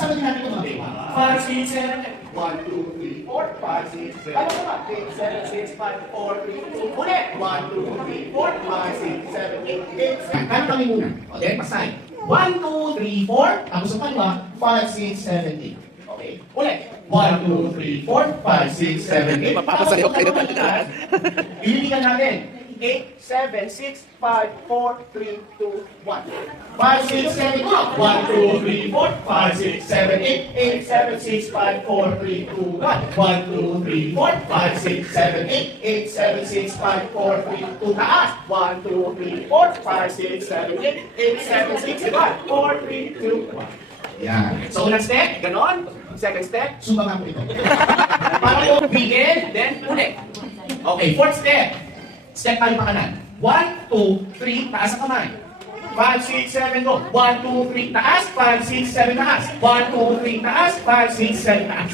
Isama din natin ito mga bewa. 5, 6, 7, 1, 2, 3, 4, 5, 6, 7. Ano ba? 8, 7, 6, 5, 4, 3, 2. Ulit! 1, 2, 3, 4, 5, 6, 7, 8, 8. Kano kami muna? O, then, pasay. 1, 2, 3, 4. Tapos sa kaliwa, 5, 6, 7, 8. Okay? Ulit. 1, 2, 3, 4, 5, 6, 7, 8. Mapapasayaw kayo ng lahat. Ililigan natin. 8, 7, 6, 5, 4, 3, 2, 1. 5, 6, 7, 1, 2, 3, 4, 5, 6, 7, 8, 8, 7, 6, 5, 4, 3, 2, 1. 1, 2, 3, 4, 5, 6, 7, 8, 8, 7, 6, 5, 4, 3, 2, taas. 1, 2, 3, 4, 5, 6, 7, 8, 8, 7, 6, 5, 4, 3, 2, 1. Yan. So, unang step, ganon. Second step, sumbang ako ito. Para po, begin, then ulit. Okay, fourth step. Step tayo pa kanan. 1, 2, 3, taas ang kamay. 5, 6, 7, go. 1, 2, 3, taas. 5, 6, 7, taas. 1, 2, 3, taas. 5, 6, 7, taas.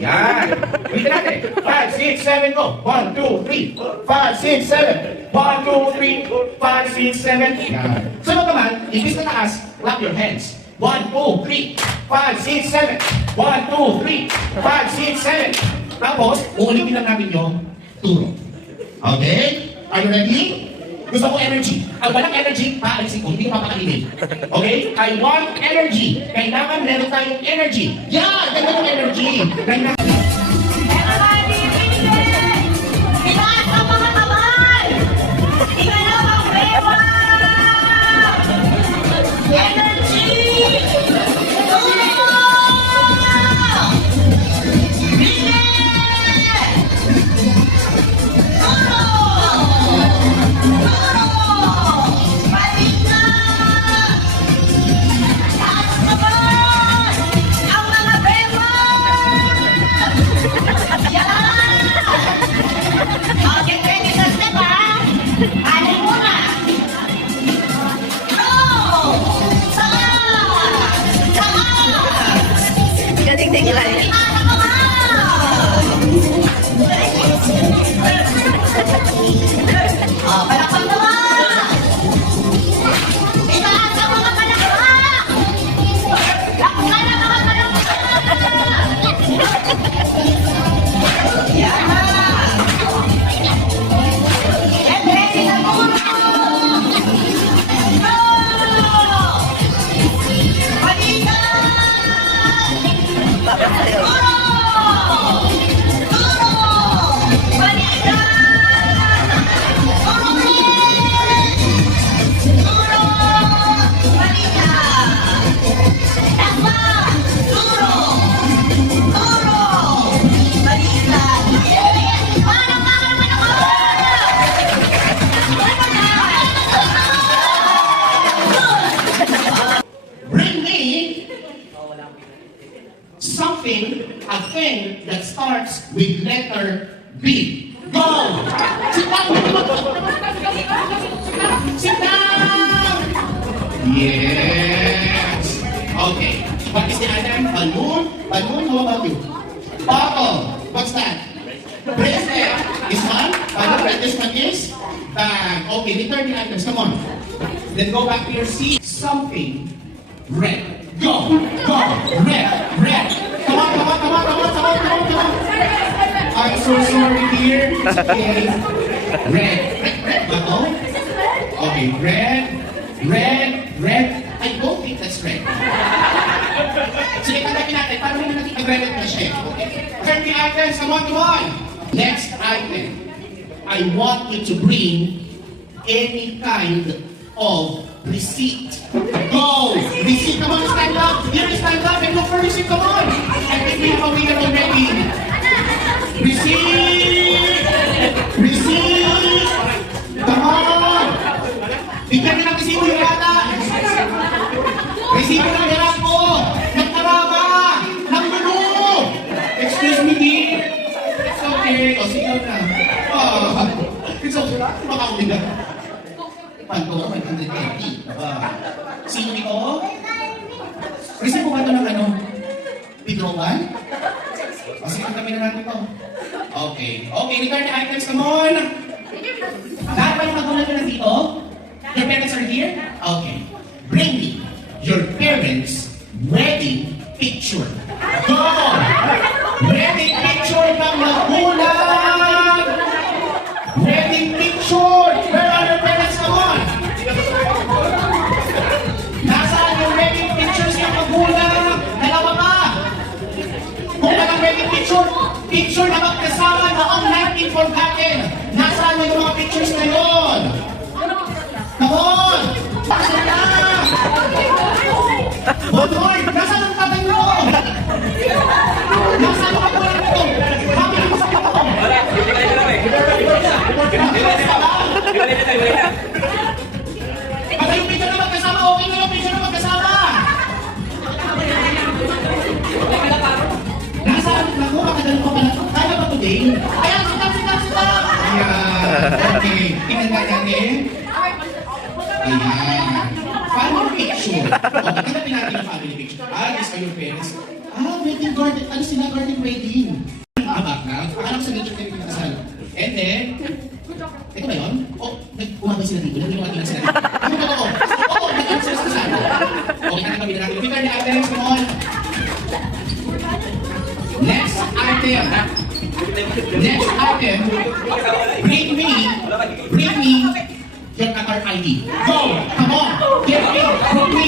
Yan. Ulitin natin. 5, 6, 7, go. 1, 2, 3, 5, 6, 7. 1, 2, 3, 5, 6, 7. Yan. Sunod naman, imbis na taas, clap your hands. 1, 2, 3, 5, 6, 7. 1, 2, 3, 5, 6, 7. Tapos, uulitin lang natin yung turo. Okay? Are you ready? Gusto ko energy. Ang walang energy, paalisin ko. Hindi ko papakalitin. Okay? I want energy. Kailangan meron tayong energy. Yeah! Ganda yung energy. Kailangan... Everybody, listen! Itaas ang mga kamay! Igalaw ang bewa! Energy! Tulong! Bilis! Tulong! Balik na! Taas naman! Ang mga bewa! Okay, ready sa step, ha? Alin muna. Go! Galing-galing lang. Palakpak naman! Itaas ang mga palakpak! Laksan ang mga palakpak! Yan! And ready na muna! Go! Balikan! Papasayaw. Turo! Turo! Balikan! Turo ulit! Turo! Balikan! Takbo! Turo! Turo! Balikan! Parang mga naman ako! Bring me something, a thing that starts with letter B. Go! Sit down! Sit down! Yes! Okay. What is the item? Balloon? Balloon? How about you? Bottle. What's that? Bracelet. This one? Balloon. This one is? Bag. Okay, return the items. Come on. Then go back to your seat. Something red. Go! Go! Red! Red! Come on, come on, come on, come on, come on, come on, come on! I'm so sorry, dear. Okay. Red. Red, red ba to? Okay, red, red, red. I don't think that's red. Sige, tandapin natin. Paano naman natin mag-red na siya? Okay. Turn the items. Come on, come on! Next item. I want you to bring any kind of receipt. Go! Receipt, come on, stand up! Here, stand up and look for receipt, come on! I think we have a winner already. Receipt! Receipt! Come on! Bigyan nyo ng resibo yung bata! Resibo ng hirap mo! Ng karama! Ng menu! Excuse me, dear. It's okay. O, sige na. Oh, it's okay. Makauwi na. Panto ko, 120. Sino ito? Resibo ba ito ng ano? Withdrawal? O, sige, kami na natin ito. Okay. Okay, return the items. Come on! Lahat ba yung magulang na dito? Your parents are here? Okay. Bring me your parents' wedding picture. Go! Wedding picture ng magulang! Wedding picture! Where are your parents? Come on! Nasaan yung wedding pictures ng magulang? Dalawa pa! Kung walang wedding picture, picture na magkasama noong natin forgotten. Nasaan yung mga pictures na yun? Come on! Nasaan na? Bodoy! Nasaan ang tatay mo? Nasaan ang magulang mo? Bakit yung sakit mo? Baka yung picture na magkasama, okay na yung picture na magkasama! Nasaan? Naku, makagaling pa pala. Kaya ba today? Ayan, sita! Ayan. Okay. Tingnan nga natin. Ayan. Family picture. Okay, tingnan natin yung family picture. These are your parents. Wedding garden. Ano sila? Garden wedding. Background. Alam sa nature kayo pinakasal. And then, ito ba yun? Umabay sila dito. Naglumating sila dito. Ano ba ito? Oo, nag-alam sila sa kasal. Okay, kami na natin. Peter, items, come on. Next item. Next item. Bring me your Qatar ID. Go! Come on! Get me! Bring me!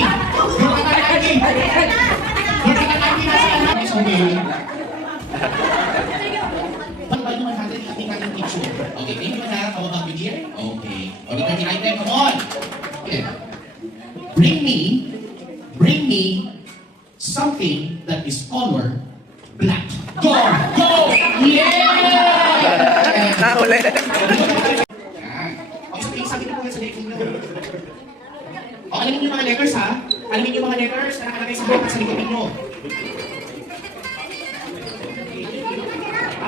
Your Qatar ID! Your Qatar ID nasa is okay. Ba't ba naman natin ating ating picture? Okay, tingin mo na kawabag with here? Okay. Okay, 30 item. Come on! Okay. Bring me something that is color black. Go! Go! Yeah! Nahuli. Okay, sabi ko sa letter nyo. O, alamin nyo yung mga letters ha? Alamin nyo yung mga letters na nakalagay sa letter sa likod nyo.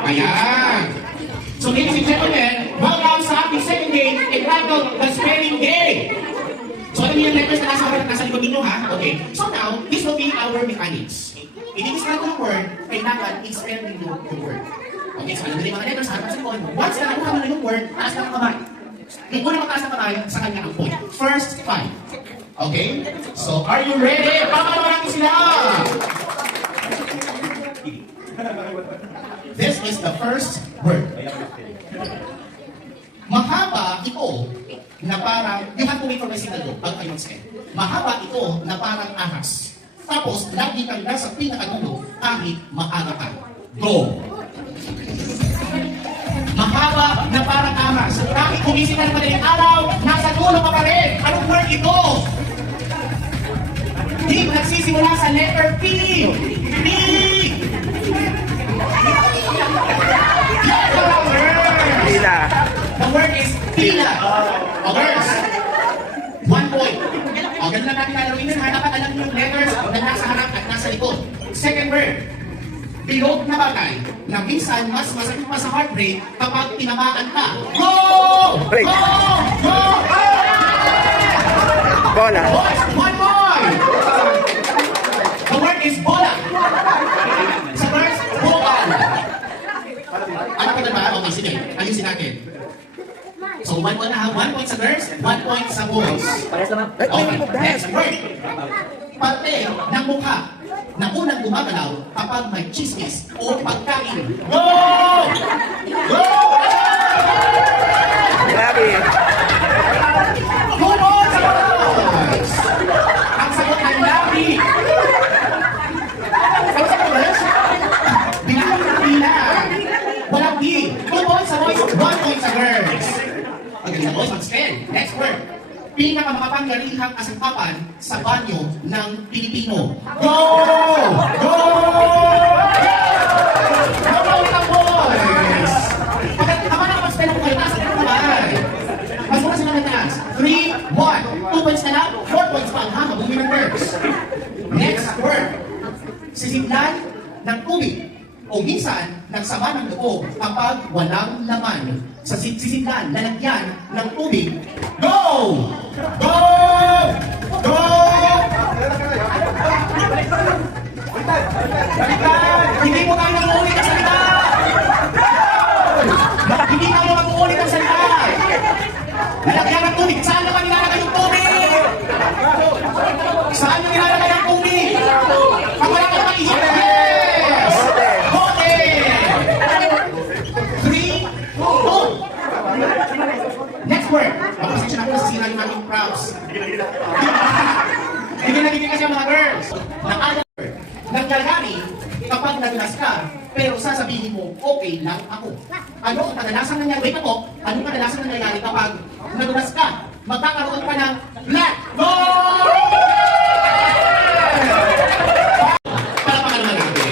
Ayan! So, ladies and gentlemen, welcome sa ating second day entitled The Spelling Day! So, alam niyo yung letters na nasa likod nyo ha? Okay. So now, this will be our mechanics. I-describe ng word, kailangan i-spell din yung word. Okay, so alam na yung mga letters, harap sa likod. Once na nakuha mo na yung word, taas na ang kamay. Yung unang mataas na kamay, sa kanya ang point. First five. Okay? So, are you ready? Pakalawa natin sila! This is the first word. Mahaba ito na parang, you have to wait for my signal to, bago kayo mag-spell. Mahaba ito na parang ahas. Tapos, lagi kang nasa pinakadulo kahit maaga ka. Go! Mahaba na parang ahas. Kahit kumising ka ng madaling araw, nasa dulo ka pa rin. Anong word ito? Di nagsisimula sa letter P. P! Pila. The word is pila. O girls, 1 point. O, ganun lang natin lalawin yun. Dapat alam niyo yung letters na nasa harap at nasa likod. Second word, bilog na bagay na minsan mas masakit pa sa heartbreak kapag tinamaan ka. Go! Break. Go! Go! Bola. Boys, 1 point! The word is bola. Sa girls, bokal. Ano ka na ba? Okay, sige. Ayusin natin. So, 1 point na ha. 1 point sa girls, 1 point sa boys. Parehas naman. Okay, next word. Parte ng mukha na unang gumagalaw kapag may chismis o pagkain. Go! Go! Grabe. Good on sa boys! Ang sagot ay labi. Ano sa girls? Bilang na bilang. Walang D. Good on sa boys, 1 point sa girls. Okay, sa boys, mag-spell. Next word. Pinakamakapangyarihang kasangkapan sa banyo ng Pilipino. Go! Go! Go, mga boys! Tama na mag-spell ko kayo. Nasa ka naman. Mas muna sila mataas. 3, 1. 2 points na lang. 4 points pa ang hahabulin ng verbs. Next word. Sisiglan ng tubig. O minsan, nagsama ng loob kapag walang laman. Sa sisiglan, lalagyan ng tubig. Go! Go! Go! Hindi mo tayo mag-uulit ang salita! Hindi tayo mag-uulit ang salita! Lalagyan ng tubig. Saan naman nilalagay yung tubig? Saan nyo nilalagay ang tubig? Pag wala ka naman nagiging kasi ang mga girls. Nangyayari kapag nadulas ka, pero sasabihin mo, okay lang ako. Ano ang kadalasang nangyayari? Wait ako, ano ang kadalasang nangyayari kapag nadulas ka? Magkakaroon ka ng black gold! Palapakan naman natin.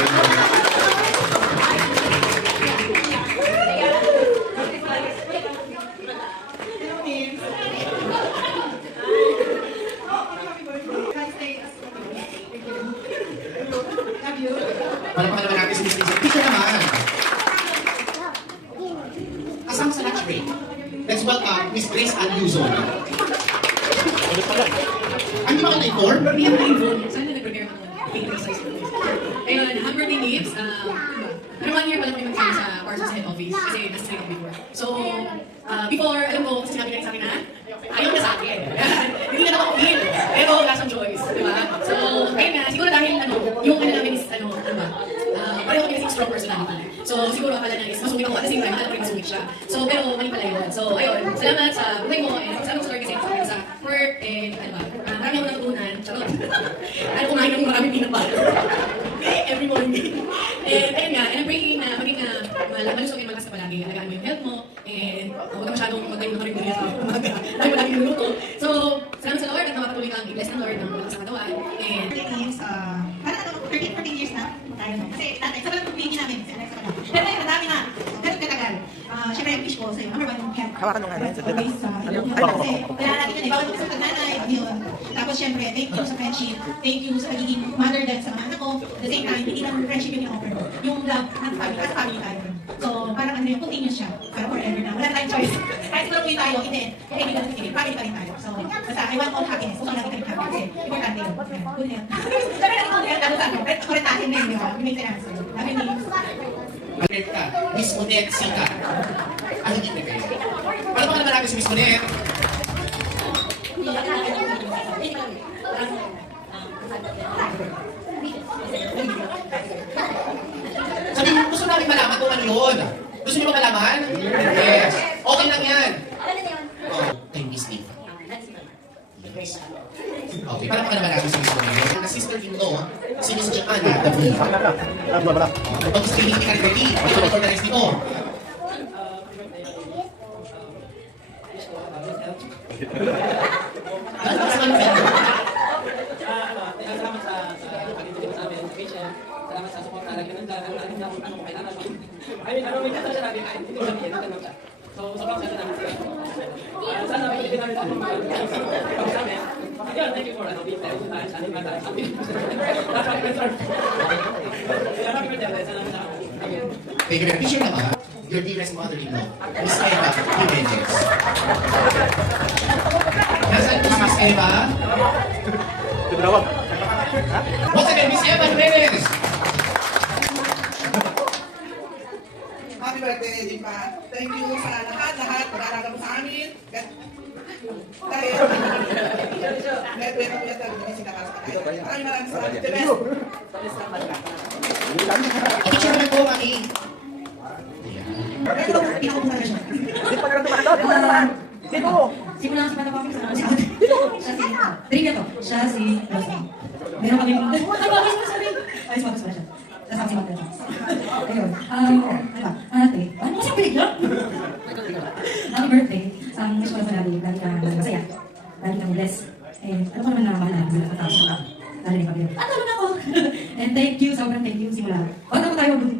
Palapakan naman natin si Miss Lisa. Teacher naman. Kasama sa lunch break. Let's welcome Miss Grace Aluson. Ano ba ka na-inform? Hindi ako na-inform. Sana nag-prepare ako ng baking exercise ko. Ayun, happy birthday, Nibs. Pero 1 year pa lang kami magsama sa Parsons Head Office kasi nasa street ako before. So, before, alam ko, kasi sinabi na sa akin na, ayaw na sa akin. Hindi na ako feel. Pero wala siyang choice. Di ba? So, ayun nga, siguro dahil yung ano namin is, ano ba? Pareho kami kasing strong personality. So, siguro akala niya is masungit ako at the same time, akala ko rin masungit siya. So, pero mali pala yun. So, ayun, salamat sa buhay mo and salamat sa Lord kasi sa work and ano ba, marami ako natutunan. Charot. Ano kumain ng maraming peanut butter. Every morning. And ayun nga, and I'm praying na maging malusog and malakas ka palagi. Alagaan mo yung health mo and huwag ka masyadong magtayo ng karinderya sa umaga. Dahil malagi niluluto. So, salamat sa Lord at makapatuloy kang i-bless ng Lord ng malakas sa katawan. And 13 years, parang 13-14 years na. Tayo na. Kasi dati, sa walang pagpili namin. Pero ngayon, madami na. Ganun katagal. Siyempre, yung wish ko sa'yo. Number 1, health. Hawakan mo nga na. Always, kasi wala natin yun eh. Bawal ko sa pag-nanay. Yun. Tapos, siyempre, thank you sa friendship. Thank you sa pagiging mother dad sa mga anak ko. At the same time, hindi lang friendship yung offer ko. Yung love ng family. As family tayo. So, parang ano yung continuous siya. Parang forever na. Wala tayong choice. Kahit siguro uwi tayo, hindi. Kaibigan sa kaibigan. Family pa rin tayo. So, basta, I want all happiness. Kung lagi kami happy. Kasi, importante yun. Good health. Sabi natin kung health, ano sa ano. Korentahin na yun, di ba? Yung maintenance. Sabi ni, Alert ka, Miss Monet Sika. Ano hindi na kayo? Palapakan naman natin si Miss Monet. Sabi mo, gusto namin malaman kung ano yun. Gusto niyo ba malaman? Yes. Okay lang yan. Oh, kay Miss Eva. Yes. Okay, palapakan naman natin si Miss Monet. Ang sister-in-law, si Miss Joanna David. Pag gusto hindi ka ready, i-organize nito. Ano ba sa kanila? Salamat sa pag-intibit sa amin, patient. Salamat sa support talaga ng anong kailangan mo. I mean, may kata siya natin, hindi ko sabihin, natanong siya. So, sobrang sana namin siya. Sana pilitin namin sa ating mga sa amin. Ayun, thank you for being there. Sa ating mga sa amin. Happy birthday, salamat sa amin. Thank you very much. Picture naman, your dearest mother-in-law, Miss Eva Jimenez. Nasaan po si Miss Eva? Once again, Miss Eva Jimenez! Happy birthday, di ba? Thank you sa lahat, pag-aaraga mo sa amin. Dahil, meron yan talaga yung sinakasa ka tayo. Maraming salamat. The best. Picture naman po, Mami. pero pinakapunta na siya. Dito pa naman tumakot. Dito! Simula sa mata papis na siya. Siya si, trivia to. Siya si Rosie. Meron kami mga, ay, papis na sabi. Ay, papis pala siya. Tapos si Mata. Ayun. Ano ba? Ate, ano kasi ang pelikula? Happy birthday. Ang wish ko naman namin, lagi kang masaya. Lagi kang bless. Eh, ano ko naman na mahal na bilang katapos ko. Lalo ni Pablo. Ano naman ako? And thank you, sobrang thank you. Simula. Huwag na po tayo mabuti.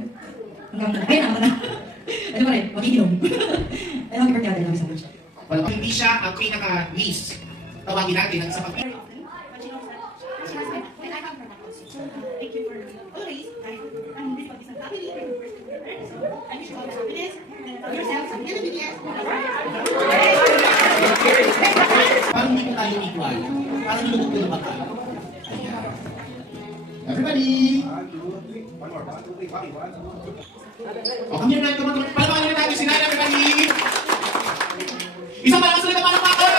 Hanggang, ayun na, na. Ano pa rin, magiginom. And happy birthday, Ate. Love you so much. Well, hindi siya ang pinaka-miss. Tawagin natin ang sa pag- Thank you for always, guys. I'm this one is a family. I wish you all the happiness and yourself and everybody else. Parang hindi ko tayo equal. Parang nilugog ko yung baka. Ayan. Everybody! O, kami na natin. Palapakan naman natin si Nana, everybody! Isang malakas ulit ang palapakan!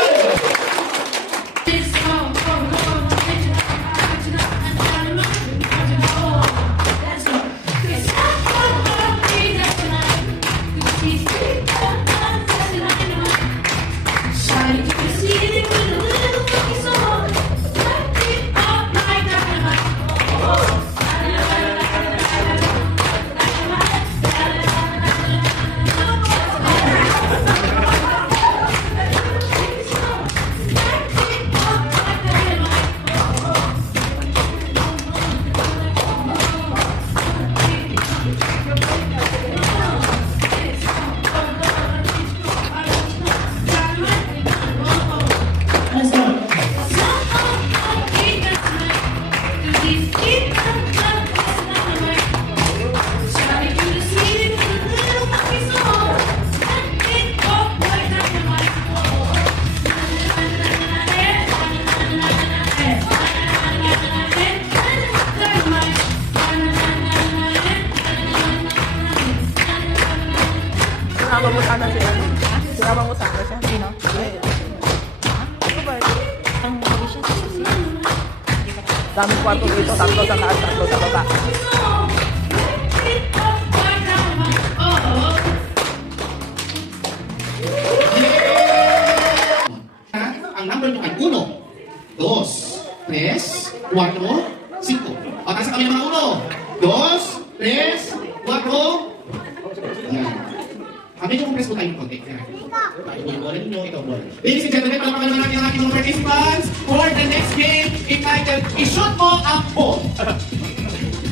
sana si ano. Sinama mo sana siya. Sino? Ano ba? Ang siya sa susi. Daming kwarto dito. 3 sa taas, 3 sa baba. Ang number nyo ay 1, 2, 3, 4, 5. O, taas kami ng mga 1, 2, 3, 4. Yan. Medyo compress po tayo ng konti. Yung bola ninyo, ito bola. Ladies and gentlemen, palapakalan naman natin ang ating mga participants for the next game entitled I-Shoot Mo Ang Ball.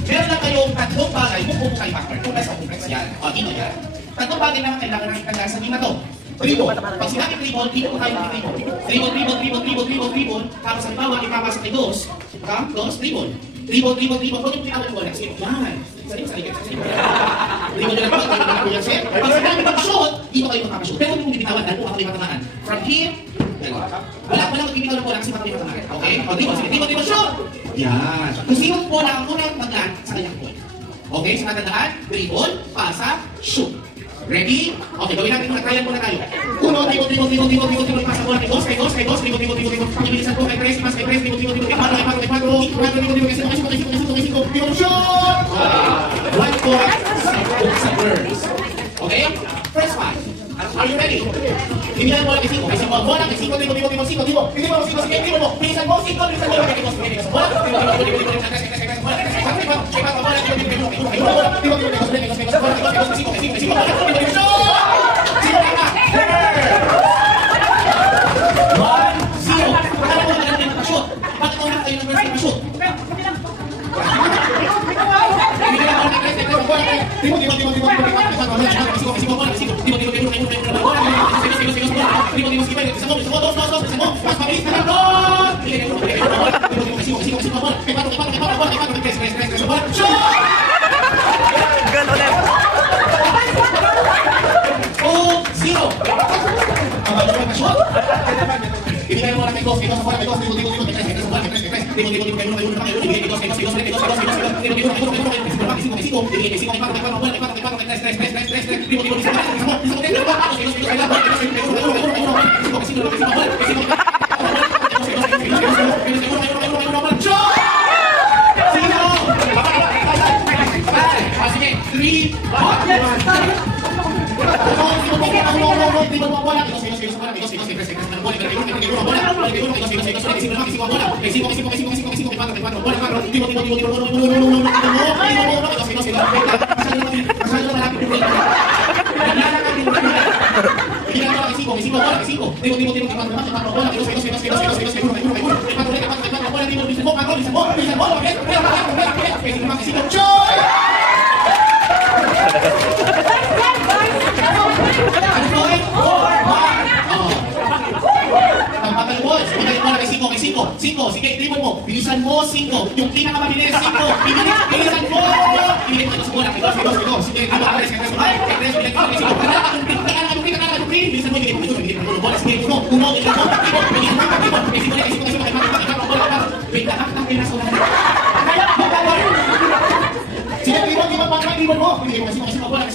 Meron lang kayong 3 bagay, buko kayo backward. Kung nasa compress yan, o dito yan. 3 bagay lang ang kailangan natin kanya sa game na to. Dribble. Pag sinabing dribble, dito po tayo mag-dribble. Dribble. Tapos halimbawa, ipapasok kay Dos. Come, Dos, dribble. Dribble. Kung yung pinawal mo, nag-save. Yan. Sa likod. Dribble nyo lang ba? Dribble nyo lang po yan, sir. Pag sinabi mag-shoot, dito kayo makakashoot. Pero kung hindi bitawan, dahil po ako kayo matamaan. From here, wala magbibitaw ng bola kasi baka kayo matamaan. Okay? O, dribble, sige. Dribble, shoot! Yan. Kung sino po lang ang unang maglan sa kanyang point. Okay? Sa natandaan, dribble, pasa, shoot. Ready? Okay, gawin natin muna. Trial muna tayo. 1, dribble, pasa bola kay Dos, dribble, pakibilisan po kay Press, pass kay Press, dribble, kay 4, dribble, shoot! 1 point sa first. Okay? First pass. Are you ready? Bibigyan mo lang kay 5. Kay 5, bola kay 5, dribble, dribble mo. Bilisan mo, 5, bilisan mo. Bola, Gan ulit. 0. Ibigay mo lang kay Dos, Cinco, sige, dribble mo. Bilisan mo, 5. Yung pinakamabilis, 5. Bilisan mo! Ibigay mo sa bola. Sige, bilisan mo, ibigay mo bola. Sige, uno. Wait, nakakatang pinaso na. Sige, dribble mo. Ibigay mo kasi bola.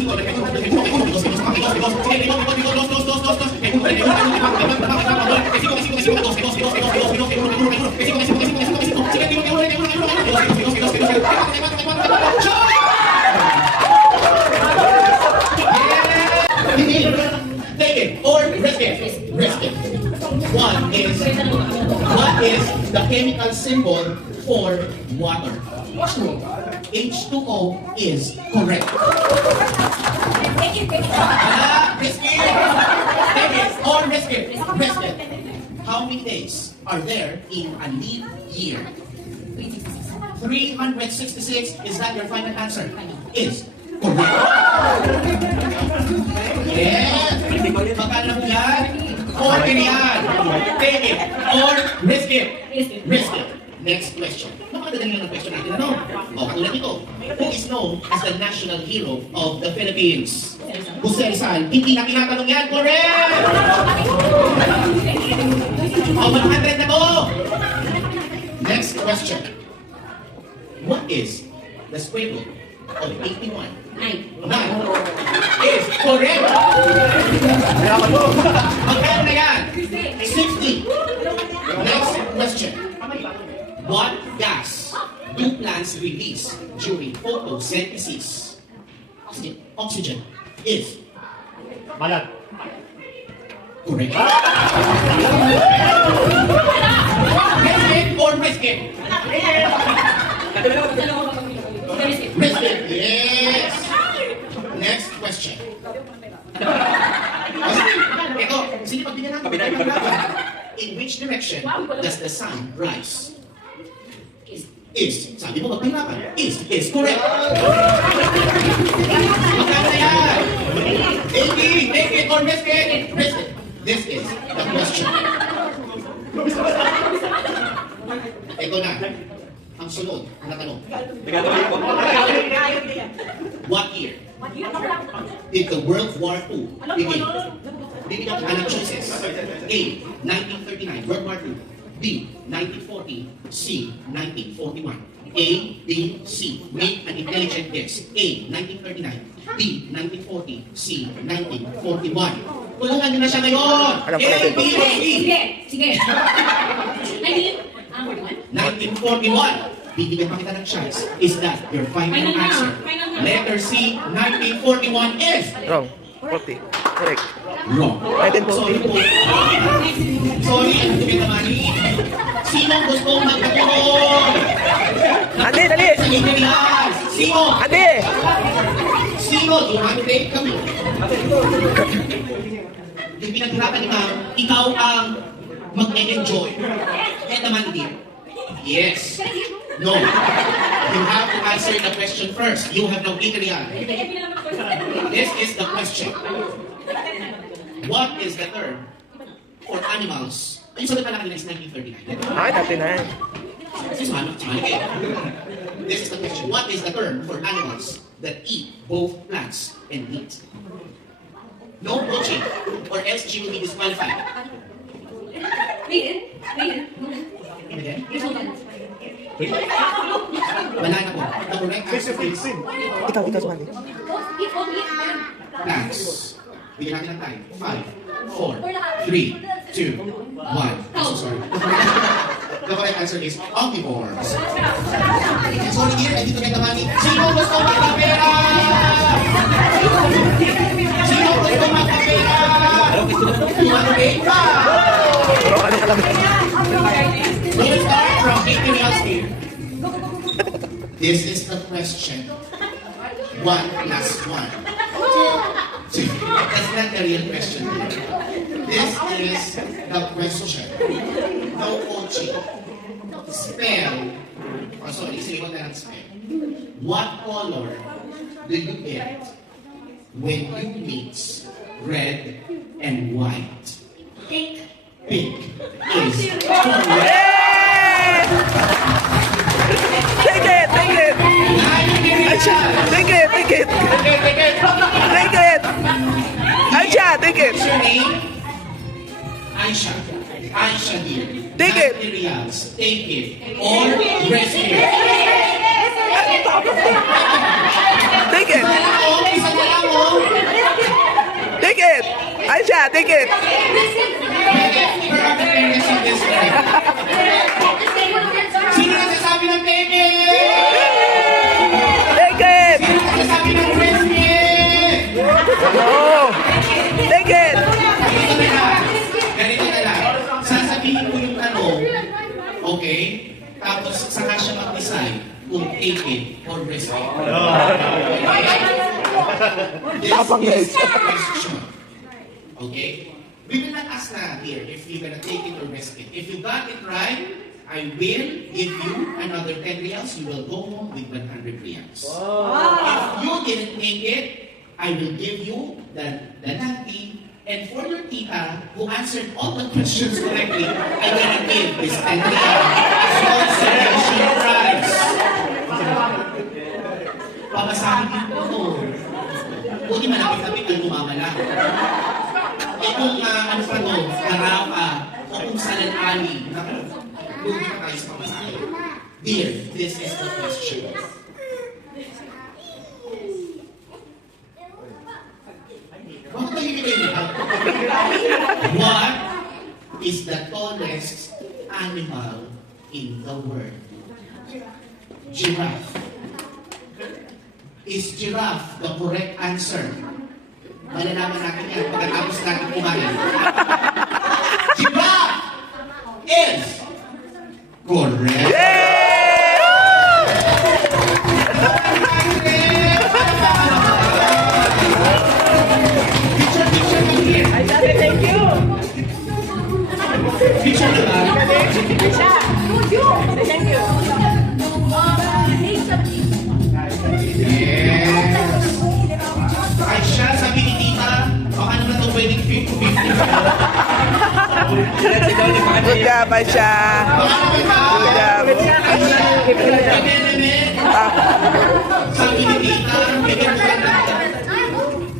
Take it or risk it. What is the chemical symbol for water? H2O is correct. Risk it. How many days are there in a leap year? 366. Is that your final answer? Is correct. Yes. Magkano na po yan? 40 yan. Take it or risk it. Next question. Napakadali lang ang question natin, ano? O, katulad ito. Who is known as the national hero of the Philippines? Jose Rizal. Hindi na tinatanong yan. Correct! O, 100 na to. Next question. What is the square root Oh, 81. 9. 9 is correct. Magkano na yan? 60. Next question. What gas do plants release during photosynthesis? Oxygen is Malag. correct. President or president? President, yes. Next question. Ito, sino pagbigyan natin? In which direction does the sun rise? Is. Sabi mo, magpahirapan. Is correct. Magkano na yan? Take it or risk it. Risk it. This is the question. Ito na. Ang sunod na tanong. What year did the World War II begin? Bibigyan ka ng choices. A. 1939, World War II. B. 1940. C. 1941. A, B, C. Make an intelligent guess. A. 1939. B. 1940. C. 1941. Tulungan nyo na siya ngayon. A, B, o C. Sige. 1941. Bibigyan pa kita ng chance. Is that your final Final na. answer? Final na. Letter C. 1941 is Wrong. 40. Correct. wrong. 1940. Sorry po. Sorry, ang dumi naman. Sinong gustong magkatulong? Ate, dali! Sa ingredients. Sino? Ate! Sino? Dumante kami. Yung pinaghirapan ni Ma'am, ikaw ang mag-enjoy. Kaya naman din. Yes. No. You have to answer the question first. You have no ingredients. This is the question. What is the term for animals? Ay, sabi pala kanina is 1939. Ay, dati na. This is the question. What is the term for animals that eat both plants and meat? No coaching, or else she will be disqualified. Wait. Again? Yes, hold on. Banana po. The correct answer is Ikaw, sumali. plants. Bigyan natin ng time. 5, 4, 3, 2, 1. I'm so sorry. The correct answer is omnivores. Sorry dear, I need to get the money. Sino gusto magkapera? Sino gusto magkapera? You want to pay? Ano ka lang? We'll start from Imperial Steel. This is the question. 1 plus 1. 2. That's not the real question. This is the question. No coaching. Spell. Oh, sorry, say what that spell. What color do you get when you mix red and white? Pink. Pink is correct. Take it! Aisha, take it! Take it! Aisha, take it! What's your name? Aisha. Aisha dear. Take it. Materials. Take it. Or rescue. Take it! Isa na lang oh. Take it! Aisha, take it! Where are the parents of this guy? Sino nagsasabi ng take it? Take it! Sino nagsasabi ng rescue? Oh! Take it! Ganito na lang. Sasabihin ko yung tanong, okay? Tapos saka siya mag-decide kung take it or risk it. This is the question. Okay? We will not ask na here if you're gonna take it or risk it. If you got it right, I will give you another 10 reals. You will go home with 100 reals. If you didn't take it, I will give you the 90. And for your tita, who answered all the questions correctly, I'm gonna give this 10 reals. Consolation prize. Papasahin din po ito. Buti malapit-lapit ang tumamala. Itong ano pa to, Karapa, o kung Salan Ali, lugi pa tayo sa pamasahin. Dear, this is the question. is the tallest animal in the world? Giraffe. Is giraffe the correct answer? Malalaman natin yan pagkatapos natin kumain. Giraffe is correct. Picture come here. Ay, dati, thank you. Picture na ba? Siya. Thank you. Yes. Ay siya, sabi ni tita, baka naman ito pwedeng 50-50. Good job, Aisha. Baka naman ba? Good job. Sabi ni tita, bigyan mo lang natin.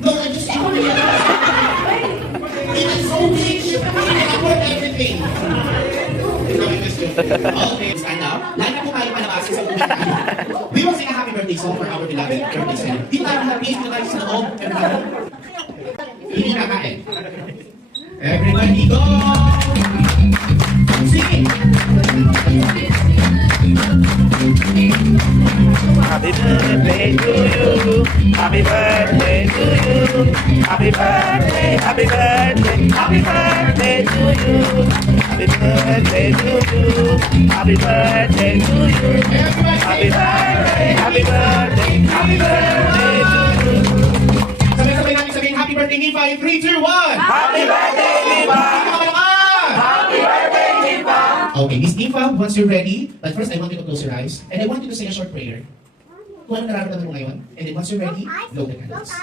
No, I just told you. It is so big, she can afford everything. Okay, stand up. Lahat na po tayo palabasin sa ulit. We will sing a happy birthday song for our beloved birthday singer. Dito tayo na please, dito tayo sa loob. Hindi kakain. Everybody go! Sing! Happy birthday to you. Happy birthday to you. Happy birthday, happy birthday, happy birthday to you. Happy birthday to you. Happy birthday to you. Happy birthday, happy birthday, happy birthday to you. Sabay-sabay namin sabihin, happy birthday, Nifa, in 3, 2, 1! Happy birthday, Nifa! Happy birthday, Nifa! Okay, Miss Nifa, once you're ready, but first I want you to close your eyes, and I want you to say a short prayer. Kung ano nararamdaman mo ngayon, and then once you're ready, blow the candles.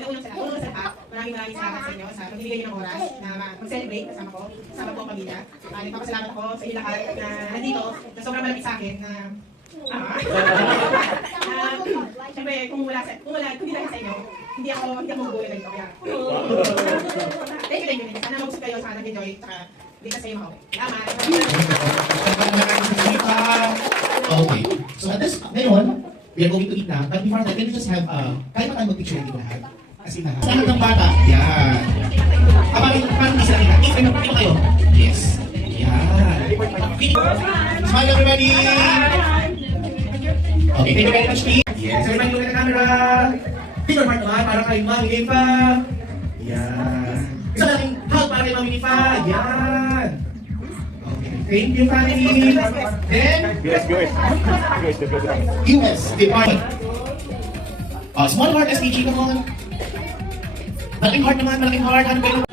Unang sa lahat, maraming salamat sa inyo sa pagbibigay niyo ng oras na mag-celebrate kasama ko, kasama ko ang pamilya. Nagpapasalamat ako sa inyo lahat na nandito, na sobrang malapit sa akin na siyempre, kung hindi dahil sa inyo, hindi ako magugulo na dito. Kaya, thank you. Sana mag-usap kayo, sana nag-enjoy, saka hindi ka sa'yo makauwi. Salamat! Okay, so at this, ngayon, we are going to eat na, but before that, can we just have, kaya ba tayo mag-picture dito lahat? Kasi lahat. Sa lahat ng bata, yan. Parang isa rin natin. Ito kayo. Yes. Yan. Smile everybody! Okay, thank you very much, Pete. Yes, everybody look at the camera. Finger part naman, para kay Mami Nifa. Yan. Isa natin hug para kay Mami Nifa. Yan. Okay, thank you, family. Then, US Department. Small heart, SPG, come on. Malaking heart naman, malaking heart. Ano kayo?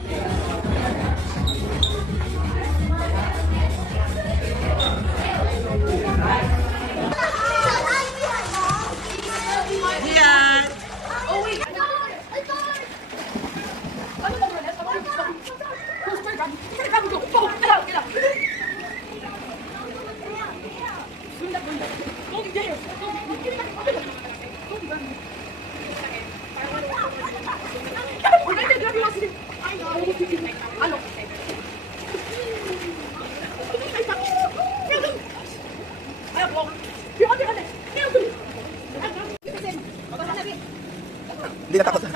Hindi natakot. Okay.